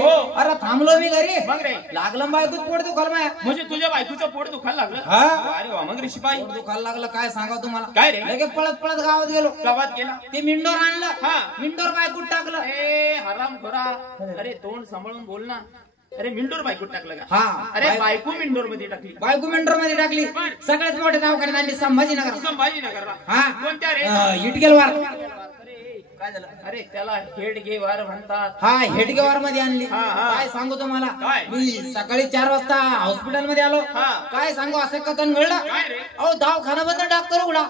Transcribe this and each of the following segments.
हो. अरे थांबलो मी घरी. मग रे लागलं बायकोच पोट दुखाल माया. म्हणजे तुझ्या बायकोचं पोट दुखायला लागलं. हा अरे वा. मग रे शिपाई दुखायला लागलं काय सांगा तुम्हाला. काय रे? लगेच पळत पळत गावात गेलो. गावात गेला ते मिंडोर आणलं. हा. मिंडोर बायकोत टाकलं. ए हराम खोरा. अरे तोंड सांभाळून बोल ना. अरे मिंडोर बायकोत टाकलं का? हा. अरे बायको मिंडोर मध्ये टाकली. बायको मिंडोर मध्ये टाकली. सगळ्यात मोठ्या दवाखान्यात आणली संभाजीनगर. संभाजीनगरला. हा. कोणत्या रे? इटकेलवार. काय झालं? अरे त्याला हेडगेवार म्हणतात. हा हेडगेवार मध्ये आणली. हा, हा. काय सांगू तुम्हाला. काय? मी सकाळी 4 वाजता हॉस्पिटल मध्ये आलो. हा. काय सांगू असं कथन घडलं. काय रे? अहो दवाखाना बंद डॉक्टर उघडा.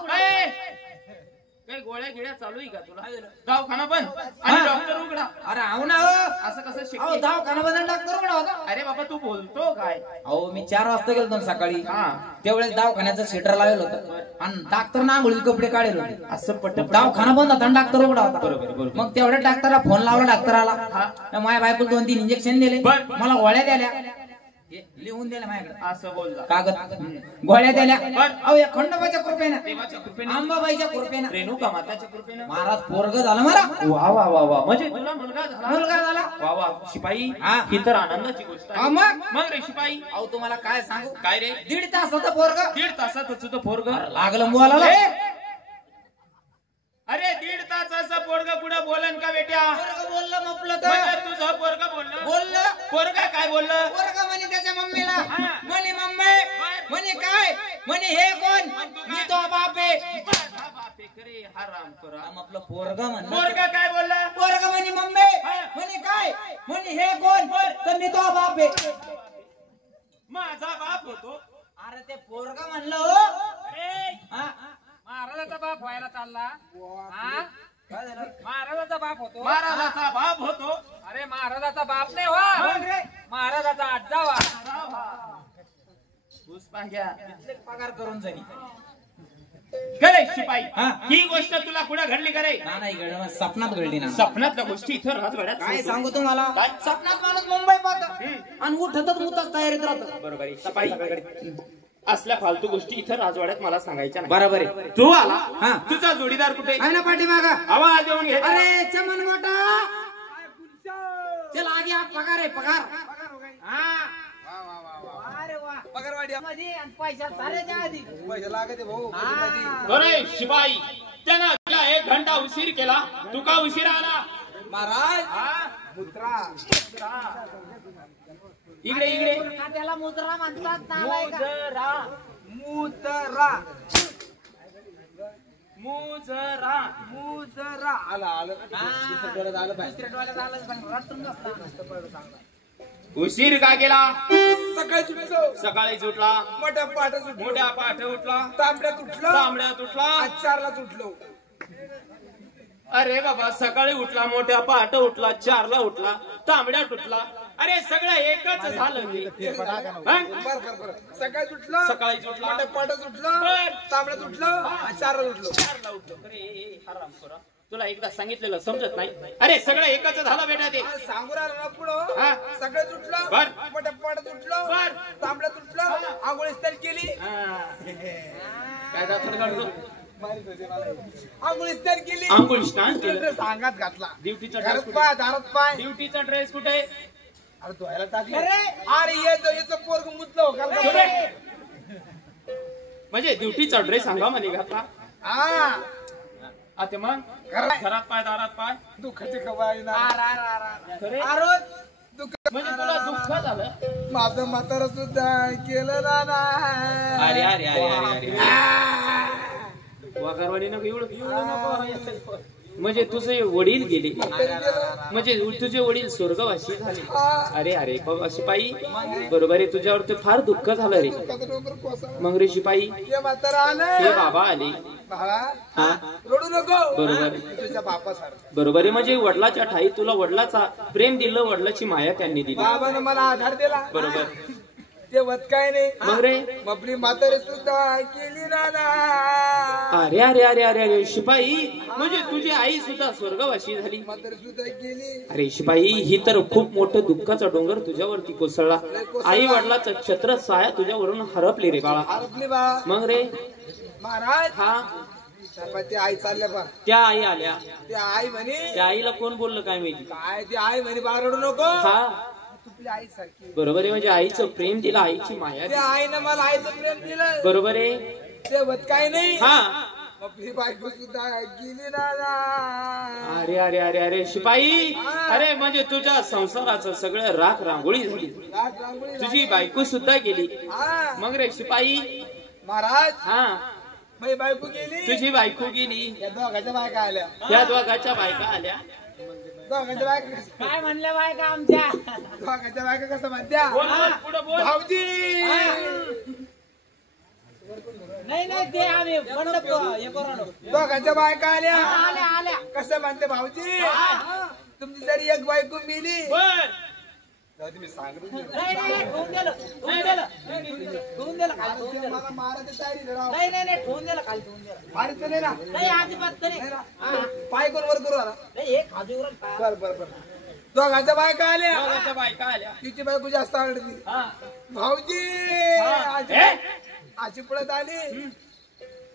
काही गोळ्या गिळ्या चालू आहे का तुला? दवाखाना बंद आणि डॉक्टर उघडा. अरे अहो ना हो. असं कसं अहो शक्य? दवाखाना बंद डॉक्टर उघडा होता. अरे बाबा तू बोलतो काय? अहो मी 4 वाजता गेलो होतो सकाळी. हा. त्यावेळेस दवाखान्याचं शेटर लावलं होतं आणि डॉक्टर ना आंघोळीचे कपडे काढले होते. असं पट दवाखाना बंद होता आणि डॉक्टर उघडा होता. बरोबर. मग तेवढ्या डॉक्टरला फोन लावला. डॉक्टर आला. माझ्या बायकोला 2-3 इंजेक्शन दिले. बर. मला गोळ्या द्याल्या. लिहून दिल्या माझ्याकडे असं बोलला. कागद. गोळ्या दिल्या. बर. अहो या खंडोबाच्या कृपेनं देवाच्या कृपेने अंबाबाईच्या कृपेनं रेणुका माताच्या कृपेने महाराज पोरग झालं मला. वा वा वा वा. म्हणजे तुला मुलगा झाला. मुलगा झाला. वा वा शिपाई. हा. ही तर आनंदाची गोष्ट हा आहे. मग. मग रे शिपाई अहो तुम्हाला काय सांगू. काय रे? 1.5 तासाचं पोरग 1.5 तासात तुझं पोरग. लागलं बोलायला. अरे 1.5 तासाचं पोरग पुढे बोलन का बेट्या? पोरग बोललं म्हटलं म्हणजे तर तुझं पोरग बोललं. बोललं. पोरगा काय बोललं? पोरग म्हणे त्याच्या मम्मीला. हा. म्हणे मम्मी. म्हणे काय. म्हणे हे कोण. मी तो बाप आहे. बापे करे हराम करा. आपलं पोरग म्हणलं. पोरगा काय बोलला? पोरग म्हणे मम्मी. म्हणे काय. म्हणे हे कोण. तर मी तो बाप आहे. माझा बाप होतो. अरे ते पोरग म्हणलं हो. हा. महाराजाचा बाप व्हायला चालला. महाराजाचा बाप होतो. महाराजाचा बाप होतो. अरे महाराजाचा बाप नाही व्हा. महाराजाचा आज्जा व्हा. पगार करून जाईल. करे शिपाई. हा. ही गोष्ट तुला कुठं घडली करे? नाही घडलं सपनात घडली ना. सपनातल्या गोष्टी इथं राहत घडत काय नाही. सांगू तुम्हाला. काय? सपनात माणूस मुंबई पाहत आणि उठतच मुतच तयारीत राहत. बरोबर आहे शिपाई. असल्या फालतू गोष्टी इथं राजवाड्यात मला सांगायच्या नाही. बरोबर आहे. तू आला. हा. तुझा जोडीदार कुठे? आहे ना पाठीमागा. आवाज देऊन घे. अरे चमन मोठा. चल आगे आप पगार आहे पगार. हा. अरे वा. पगारवाडी मध्ये आणि पैसा साऱ्याच्या आधी. पैसे लागते भाऊ. अरे शिपाई त्यानं तुला 1 घंटा उशीर केला. तू का उशीर आला? महाराज इकडे इकडे. त्याला मुद्रा म्हणतात नालायका. मुजरा. आलं आलं पाहिजे. दुसऱ्या डोळ्यात आलंच पण रट्टून बसला. उशीर का केला? सकाळी तुटलो. सकाळी उठला. मोठ्या पाठ सुटलो. मोठ्या पाठ उठला. तांबड्यात उठलो. तांबड्यात उठला. आज 4ला तुटलो. अरे बाबा सकाळी उठला. मोठ्या पहाट उठला. 4ला उठला. तांबड्यात उठला. अरे सगळं एकच झालं. बर. सकाळी तुटलो. सकाळी उठला. मोठ्या पाठात उठलो. बर. तांबड्यात उठलो. आज 4ला उठलो. 4ला उठलो. अरे हराम खोरा. तुला एकदा सांगितलेलं समजत नाही. अरे सगळं एकच झालं बेटा ते. आज सांगू राहिलो ना पुढं. हा. सकाळी उठलो. बर. मोठ्या पाठात उठलो. बर. तांबड्यात उठलो. आंघोळ इस्त्री केली. काय दाखल काढतो? आंघोळ इस्त्री केली. आंघोळ स्नान केलं. सांगात घातला. ड्युटीचा घरात ड्रेस कुठे? पाय दारात पाय. ड्युटीचा ड्रेस कुठे? अरे धुवायला टाकले. अरे याचं पोरग मुतलं हो का? म्हणजे ड्युटीचा ड्रेस हंगामाने घातला. हा. आता मग घरात घरात पाय दारात पाय. दुःखाची खबर ना. खरे? अरे दुःख म्हणजे तुला दुःख झालं? माझं म्हातारा सुद्धा केलं ना. अरे अरे अरे अरे अरे वाघारवाडी नको एवढं नको. म्हणजे तुझे वडील गेले. म्हणजे तुझे वडील स्वर्गवासी झाले. अरे अरे बाबा शिपाई बरोबर आहे. तुझ्यावर ते फार दुःख झालं रे. मग रे शिपाई म्हातारा हे बाबा आले. हा रडू नको. बरोबर तुझ्या बापासारखं. बरोबर आहे. म्हणजे वडिलाच्या ठाई तुला वडिलाचा प्रेम दिलं. वडिलाची माया त्यांनी दिली. बाबाने मला आधार दिला. बरोबर. ते वत काय नाही. मग रे आपली म्हातारी सुद्धा केली ना. अरे अरे अरे अरे अरे शिपाई म्हणजे तुझी आई सुद्धा स्वर्गवासी झाली. म्हातारी सुद्धा केली. अरे शिपाई ही तर खूप मोठं दुःखाचा डोंगर तुझ्यावरती कोसळला. आई वडिलाचं छत्र साया तुझ्यावरून हरपले रे बाळा. हरपली बाळा. मग रे महाराज हा ते आई चालल्या बा त्या आई आल्या. ते आई म्हणे त्या आईला कोण बोललं काय माहिती. काय ते आई म्हणे बाळ रडू नको हा तुझी आई सारखी बरोबर आहे. म्हणजे आईचं प्रेम दिलं, आईची माया ते दिली. आईनं मला आईचं प्रेम दिलं बरोबर आहे. ते होत काय नाही हा आपली बायको सुद्धा गेली दादा. अरे अरे अरे अरे शिपाई, अरे म्हणजे तुझ्या संसाराचं सगळं राख रांगोळी झाली. रात रांगोळी तुझी बायको सुद्धा गेली. हा मग रे शिपाई, महाराज हा माझी बायको गेली तुझी बायको गेली. या दोघांच्या बायका आल्या त्या दोघांच्या बायका आल्या. दोघांच्या बायका काय म्हणल्या बायका आमच्या? दोघांच्या बायका कसं म्हणत्या बोल, बोल, पुढं बोल. भाऊजी नाही नाही ते आम्ही मंडप हे करू. दोघांच्या बायका आल्या आल्या आल्या. कसं म्हणते भाऊजी तुमची जरी एक बायको मिली बर. तुम्ही सांगत नाही नाही ठेवून दिलं ठेवून दिलं ठेवून दिलं खाली ठेवून दिलं. मला मारायचं तयारी राव नाही नाही नाही ठेवून दिलं खाली ठेवून दिलं. मारायचं नाही ना नाही अजिबात नाही. नाही ना? पाय करून वर करू आता नाही हे खाजूवर बर बर बर दोघांच्या बायका आल्या दोघांच्या बायका आल्या. तिची बायको जास्त आवडती हा. भाऊजी हा. आजी ए? आजी पळत आली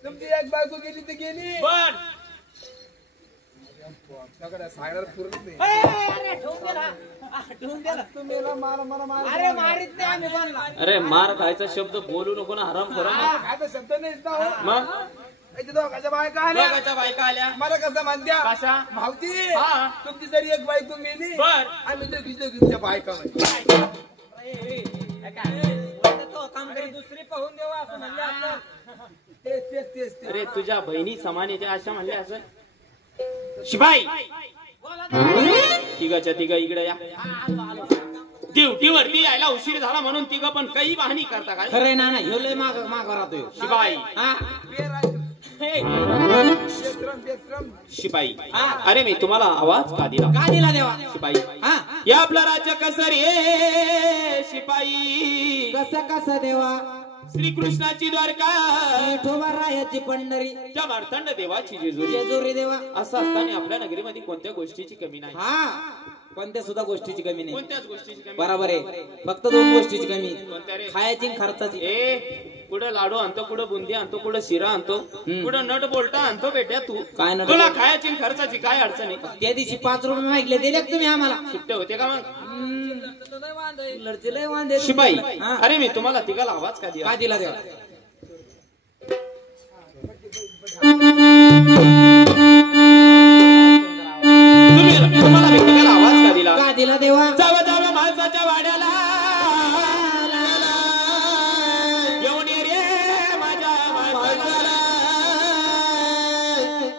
तुमची एक बायको गेली तर गेली बर. सगळं सांगणार पूर्ण नाही अरे ठेवून दिला ठेवून दिला. तुम्ही याला मारा मला मारा अरे मारित नाही आम्ही बोलला. अरे मार खायचा शब्द बोलू नको ना, हराम करा. काय तर शब्द नाही येत ना हो. मग इथे दोघांच्या बायका आल्या दोघांच्या बायका आल्या. मला कसं म्हणत्या कशा? भाऊजी हा. तुमची जरी एक बायको मिली बर. आम्ही तुमच्या बायका म्हणजे तो काम करी दुसरी पाहून देवा असं म्हणले असं. तेच तेच तेच तेच अरे तुझ्या बहिणी समान येते अशा म्हणल्या असं. शिपाई, तिघाच्या तिघा इकडे या. ड्युटीवरती यायला उशीर झाला म्हणून तिघ पण काही वाहनी करता काय. खरंय ना ह्यो लय माग माग राहतोय. शिपाई, बेश्रम बेश्रम शिपाई, अरे मी तुम्हाला आवाज का दिला? का दिला देवा? शिपाई, या आपलं राज्य कसं रे शिपाई? कसं देवा? श्रीकृष्णाची द्वारका, विठोबा रायाची पंढरी, त्या मार्तंड देवाची जेजुरी. जेजुरी देवा. असं असताना आपल्या नगरीमध्ये कोणत्या गोष्टीची कमी नाही. हा कोणत्या सुद्धा गोष्टीची कमी नाही. कोणत्याच गोष्टीची कमी. बरोबर आहे. फक्त दोन गोष्टीची कमी, कोणत्या रे? खायची आणि खर्चाची. ए कुठं लाडू आणतो, कुठं बुंदी आणतो, कुठं शिरा आणतो, कुठं नट बोलटा आणतो. बेट्या तू काय नट तुला बोलटा? खायची आणि खर्चाची काय अडचण आहे? त्या दिवशी 5 रुपये मागितले दिले का तुम्ही आम्हाला? सुट्टे होते का मग? लढते लय वांदे. शिपाई, हा. अरे मी तुम्हाला तिघाला आवाज का दिला? का दिला देवा? तुम्हाला मी तिघाला आवाज का दिला? का दिला देवा? जाव जाव माणसाच्या वाड्याला येऊन ये रे माझ्या माणसाला.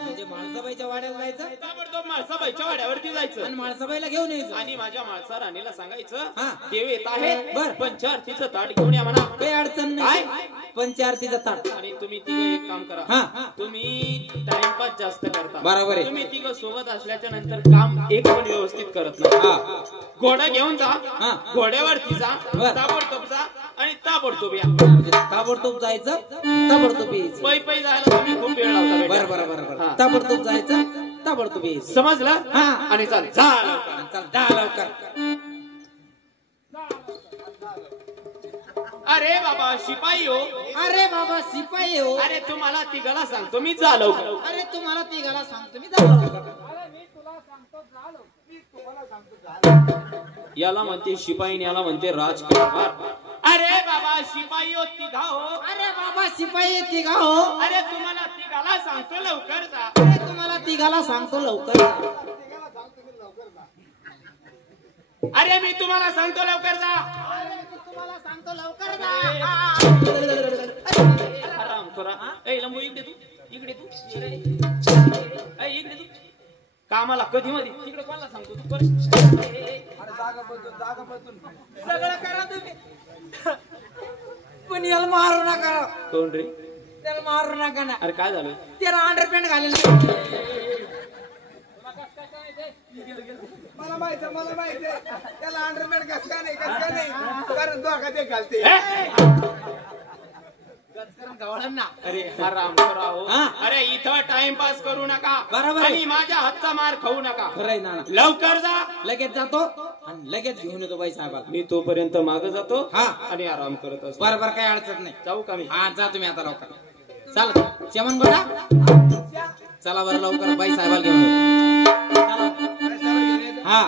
म्हणजे माणसाबाईच्या वाड्याला जायचं ताबडतोब माळसाबाईच्या वाड्यावरती जायचं आणि माणसाबाईला घेऊन यायचं. आणि माझ्या माणसा राणीला सांगायचं हा. देव येत आहे, बर. पण चारतीचं ताट घेऊन या म्हणा. काही अडचण नाही. पंचारतीचा ताट. आणि तुम्ही तिघं एक काम करा, हा. तुम्ही टाइमपास जास्त करता. बरोबर आहे. तुम्ही तिघं सोबत असल्याच्या नंतर काम एक पण व्यवस्थित करत नाही. हा. घोडा घेऊन जा, हा. घोड्यावरती जा, बर. ताबडतोब जा आणि ताबडतोब या. म्हणजे ताबडतोब जायचं, ताबडतोब यायचं. पै पै जायला तुम्ही खूप वेळ लावता बेटा. बरं बरं बरं हा. बरं. ताबडतोब जायचं, ताबडतोब यायचं. समजलं? हा. आणि चाल जा लवकर. चल जा लवकर. अरे बाबा शिपाई हो, अरे बाबा शिपाई हो. अरे तुम्हाला तिघाला सांगतो मी जा लवकर. अरे तुम्हाला तिघाला सांगतो मी जा लवकर. याला म्हणते शिपाई, याला म्हणते राजकारभार. अरे बाबा शिपाई हो, तिघा हो. अरे बाबा शिपाई तिघा हो. अरे तुम्हाला तिघाला सांगतो लवकर जा. अरे तुम्हाला तिघाला सांगतो लवकर जा. अरे मी तुम्हाला सांगतो लवकर जा. तुम्हाला सांगतो लवकर जा. आराम करा. ए लंबू इकडे तू, इकडे तू, ए इकडे तू. कामाला कधी मध्ये तिकडे कोणाला सांगतो तू? सगळं करा तुम्ही, पण याला मारू नका. कोण रे? त्याला मारू नका ना. अरे काय झालं? त्याला अंडरपॅन्ट घालेल. मला माहिती त्याला अंडरपॅन्ट कस का नाही कारण दोघात एक घालते. अरे आराम करा हो. हा. अरे इथं टाइमपास करू नका. बरोबर आहे. आणि माझ्या हातचा मार खाऊ नका. खरंय ना. लवकर जा. लगेच जातो आणि लगेच घेऊन येतो बाई साहेबाला. मी तोपर्यंत माग जातो हा. आणि आराम करत असतो. बरोबर काही अडचण नाही. जाऊ का मी? हा जा तुम्ही आता लवकर. चल चमन गोडा. चला बरं लवकर बाई साहेबाला घेऊन येऊ. बाई साहेब घेऊन यायचं. हा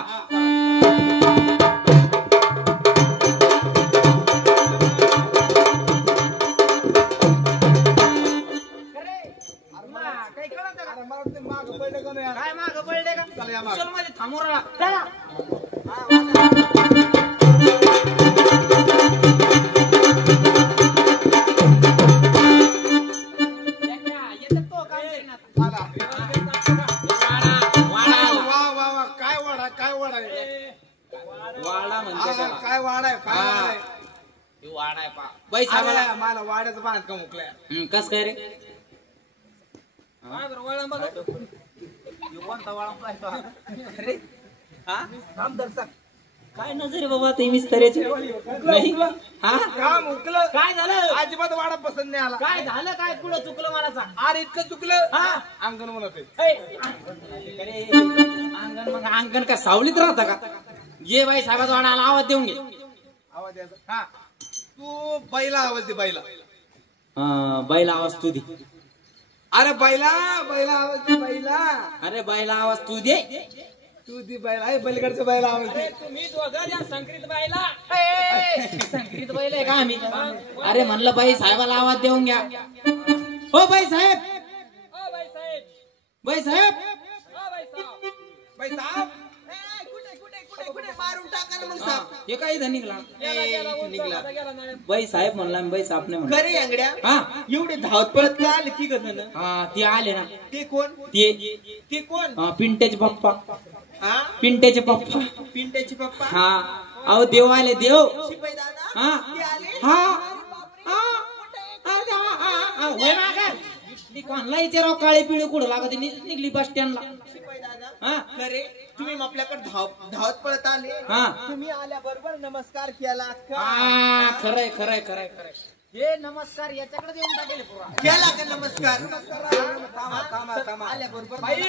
काही कळत का? अरे मला वाटतं मागं पडलं का नाही यार? काय मागं पडले का? चला या मागं. चल मध्ये थांबून राहा. चला. येतात तो काम करीन आता. आला. वा वा वा काय वाडा काय वाडा आहे? वाडा म्हणते हा, त्याला. काय वाडा आहे काय वाडा आहे? हे वाडा आहे पा बाई साहेबाला. आला, मला वाड्याचं बांधकाम मुकलंय. कस काय रे? हा, बरं, वळण बघा. ह्यो कोणता वळण पाहिजे तो? अरे, हा? थांब दर्शक. काय नजर बाबा ते मिस्त्रीचे नाही हा काम मुकलं काय झालं? अजिबात वाडा पसंत नाही आला. काय झालं? काय पुढं चुकलं मला सांग. अरे इतकं चुकलं हा? अंगण म्हणत आहे. अरे, अंगण मग अंगण काय सावलीत राहता का? ये बाई साहेबाचा वाडा आला आवाज देऊन घे. आवाज द्यायचा. हा तू बैला आवाज दे बैला. बैला आवाज तू दे. अरे बैला बैला आवाज दे बैला. अरे बैला आवाज तू दे. तू दी बैला आहे पलीकडचं बैला आवाज दे. तुम्ही दोघं या संक्रित बाईला. संक्रित बैल आहे का आम्ही? अरे म्हणलं बाई साहेबाला आवाज देऊन घ्या. हो बाई साहेब ओ बाई साहेब. बाई साहेब ओ बाई साहेब. बाई साहेब ए, कुठे कुठे कुठे कुठे मारून टाका ना मग साहेब. हे काय इथं निघला गेला, गेला, इथे निघला. आता गेला नाही. बाई साहेब म्हणला बाई साहेब नाही म्हणला. खरे अंगड्या हा एवढे धावत पळत का आले की गजन? हा ते आले ना ते कोण ते कोण? पिंट्याचे पप्पा हा पिंट्याचे पप्पा. पिंट्याचे पप्पा हा अहो देव आले देव. शिपाई दादा हा ते आले. हा होय ना काय? कोणला विचाराव काळे पिळे कुठं लागत निघली बस स्टँडला. शिपाई दादा हा खरे तुम्ही आपल्याकडे धावत पळत आले. हा तुम्ही आल्याबरोबर नमस्कार केला का? हा खरंय खरंय खरंय खरंय. हे नमस्कार याच्याकडे देऊन टाकेल पुरा. केला का नमस्कार? आल्याबरोबर बाई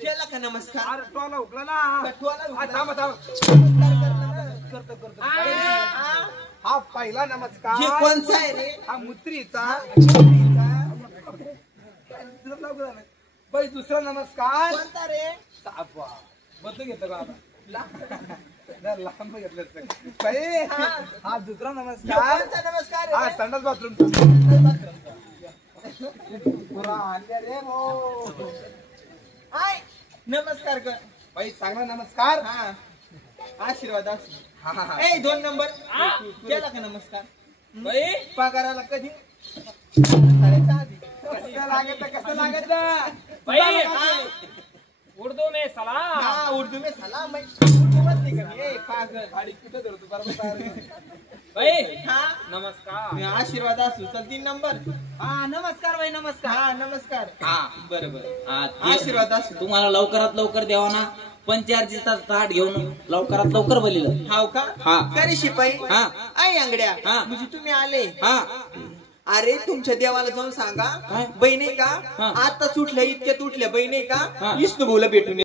केला का नमस्कार? अरे टोला उकला ना. टोला थांबा थांबा. हा पहिला नमस्कार. हे कोणचा आहे रे? हा मुत्रीचा. बाई दुसरा नमस्कार. कोणता रे? बदलून घेतो का आता? लांब घेतलं बाई. हा दुसरा नमस्कार. कोणचा नमस्कार हा आहे? संडास बाथरूम. रे भो. हाय नमस्कार कर बाई. चांगला नमस्कार. हा आशीर्वाद आशीर्वाद. ए 2 नंबर केला का नमस्कार? बाई पगाराला कधी? कसं लागत बाई उर्दू में सलाम. हा उर्दू में सलाम. उर्दू मध्ये का? ए पागल गाडी कुठे धरतो बरोबर. बाई हा नमस्कार. आशीर्वाद असू. चल 3 नंबर. हा नमस्कार बाई नमस्कार. हा नमस्कार. हा बरोबर आशीर्वाद असू. तुम्हाला लवकरात लवकर द्यावा ना. पंचायतीचा ताट घेऊन लवकरात लवकर बोलिलं. हाव का? हा. करे शिपाई. हा. आई अंगड्या हा. म्हणजे तुम्ही आले. हा अरे तुमच्या देवाला जाऊन सांगा काय? बहिणी का हा. आता उठल्या इतक्यात उठल्या बहिणी का हा. विष्णू भाऊला भेटून